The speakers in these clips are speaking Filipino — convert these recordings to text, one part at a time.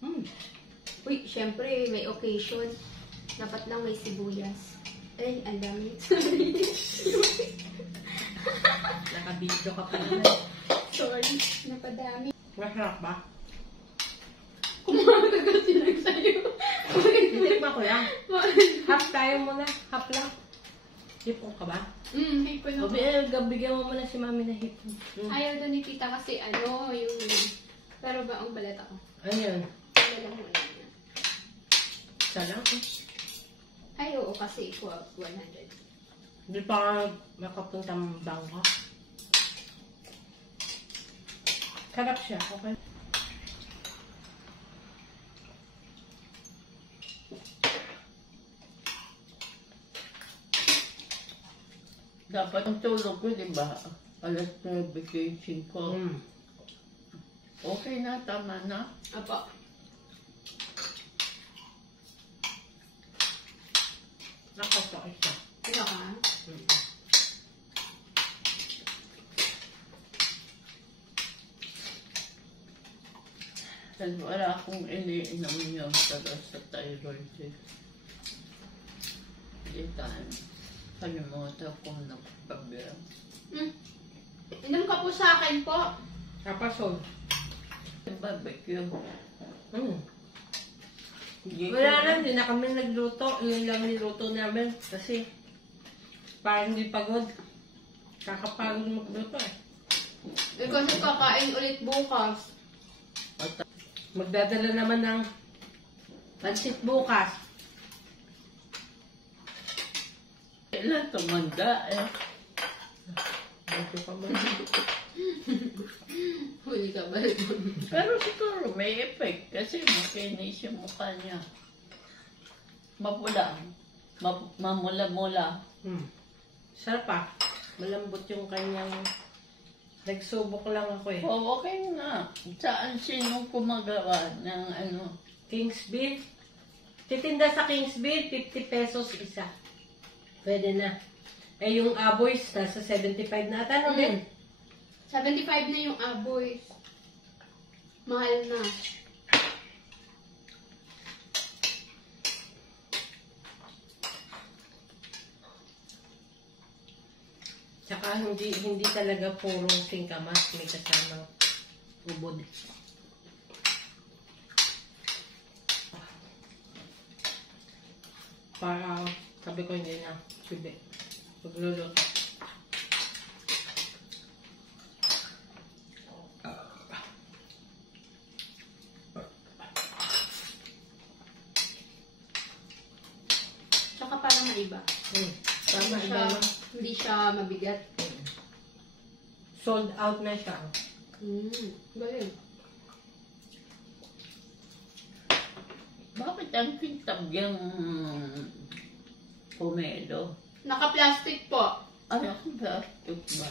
Uy, syempre, may occasion. Dapat lang may sibuyas. Ay, ang dami. Nakabidyo ka pa naman. Sorry, napadami. Masarap ba? Kumakagat sila sa'yo. Titikma ko lang. Half tayo muna. Half lang. Hipon ka ba? Hipon ako. Bigyan mo muna si mami na hipon. Ayaw doon ni tita kasi yung... Pero ba ang balat ako? Ayun. Wala lang muna. Isa lang eh. Ay, oo, kasi 100. Hindi pa ka makapuntang bangka. Sarap siya, okay? Dapat ang tulog ko, di ba? Alas 9 vacation ko. Okay na, tama na. Apa. Nakasakit siya. Ikaw ka? Kasi wala akong iniinom yung sa thyroid. Hindi tayo. Kalimutan kong nagpabira. Inom ka po sa akin po. Kapasol. Barbecue. Wala na, hindi na kami nagluto. Yun lang niluto namin. Kasi, parang hindi pagod. Kakapagod magluto eh. Kasi kakain ulit bukas. Magdadala naman ng pansit bukas. Kailan tumanda eh. Ito pa man. Huli ka ba ito? Pero siguro may effect kasi makinis yung mukha niya. Mapula. Mamula-mula. Sarap ah. Malambot yung kanyang... Nagsubok lang ako eh. Oh, okay na. Saan sinong kumagawa ng ano? Kingsville. Titinda sa Kingsville, 50 pesos isa. Pwede na. Eh yung Aboys, nasa 75 na ata, no? 75 na yung aboy. Mahal na. Tsaka hindi talaga purong singkamas, may kasamang ubod. Para sabi ko hindi na sibe. Pagluluto. Tsaka parang maiba. Tama, iba na. Hindi siya mabigat. Sold out na siya. Galing. Bakit ang kintab yung pomelo? Naka-plastic po. Ano kung plastic ba?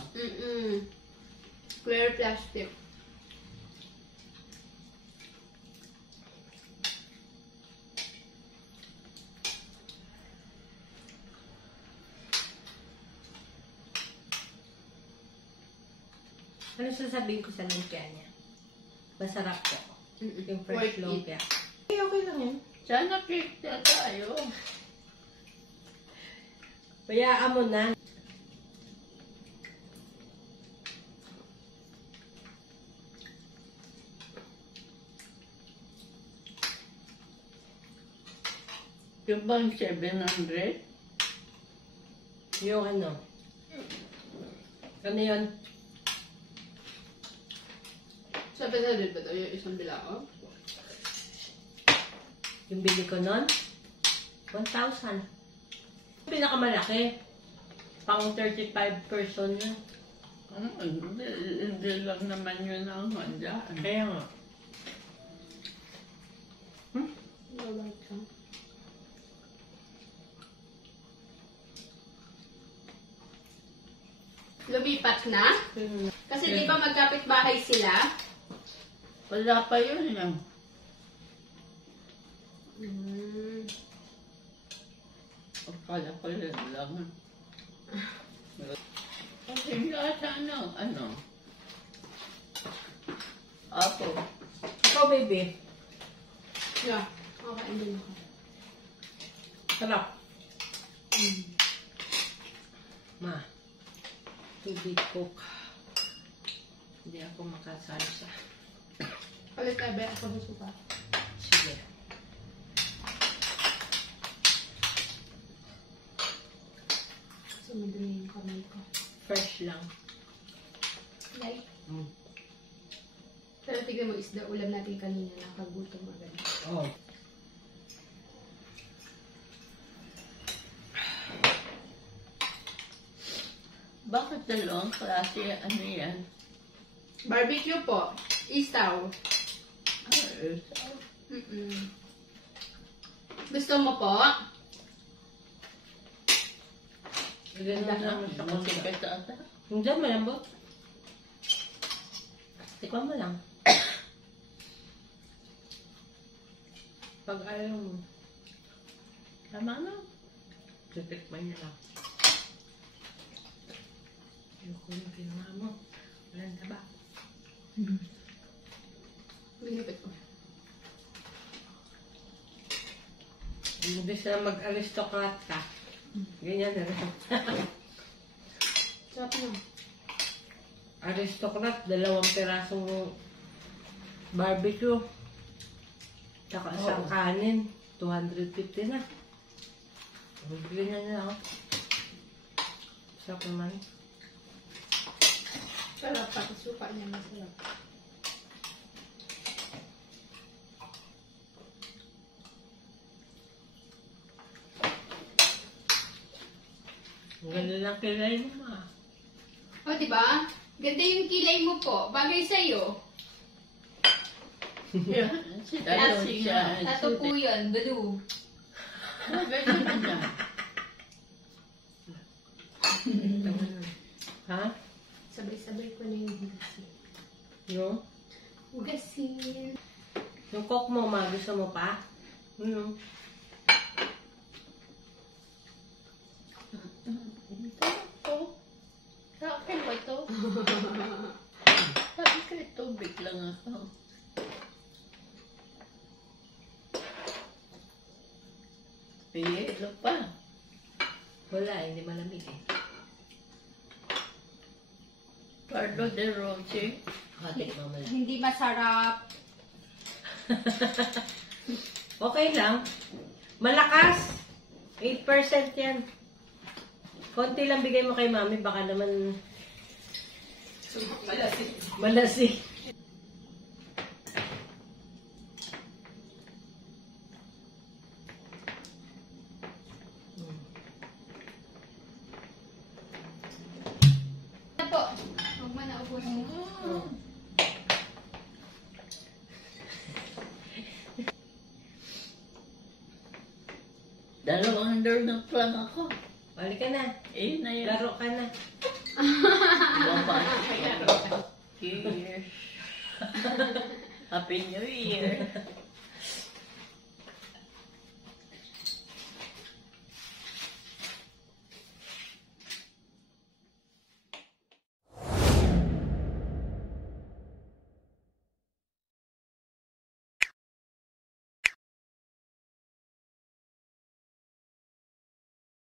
Clear plastic. Ano sasabihin ko sa lumpia niya? Masarap po. Yung Worth fresh it. lumpia. Okay lang yun. Sana kita tayo. Bayaan mo na. Yung bang 700? Yung ano? Ano yun? 700 ba ito? Yung isang bilao? Yung bili ko nun? 1,000. Pinakamalaki. Pang 35 person yun. Hindi lang naman yun ang handa. Kaya nga. Lumipat na? Kasi di ba magkapit bahay sila? Wala pa yun eh. Akala ko yun lang. Kasi nga sana, ano? Apo. Ikaw, baby. Yeah. Okay, din ako. Sarap. Mm. Ma, tubig coke. Hindi ako makasalsa. Ulit tabi ako ng suka. Sige. Sumidumi yung kamay ko. Fresh lang. Like, Mm. pero tignan mo, isda ulam natin kanina, nakagutom agad. Oh. Bakit dalawang klase? Ano yan? Barbecue po. Isaw. Ah, Gusto mo po? Ganun lang sa kanila. Masikat ata. Hindi, malambot. Tikman mo lang. Pag ayaw mo, tama na. Titikman niya lang. Ayoko yung ginawa mo. Walang taba. Binipit ko. Imbis na mag-aristocrat ka, ganyan na rin. Sarap na. Aristocrat, 2 pirasong barbecue. Tsaka isang Oo. kanin, 250 na. Bibili na nila ako. Sarap naman. Sarap pati suka niya masarap. Ang ganda lang kilay mo, ma. O, diba? Ganda yung kilay mo po. Bagay sa'yo. Yan. Si Tato siya. Tato po yun, blue. Ah, ganyan na niya. Ha? Sabay-sabay ko na yung hugasin. No? Hugasin. Yung coke mo, ma, gusto mo pa? Ano? Ito. Sa akin ba ito? Sabi ko, tubig lang ako. Piyelo pa. Wala, hindi malamig eh. Pardo de Roche. Hatik mo lang. Hindi masarap. Okay lang. Malakas. 8% yan. Konti lang bigay mo kay mami, baka naman Malasig. malasi. Ano po? Huwag mo na ubusin. Dalawang doorknob lang ako. Balik ka na. Eh, na yun. Laro ka na. Baba. Cheers. Happy New Year.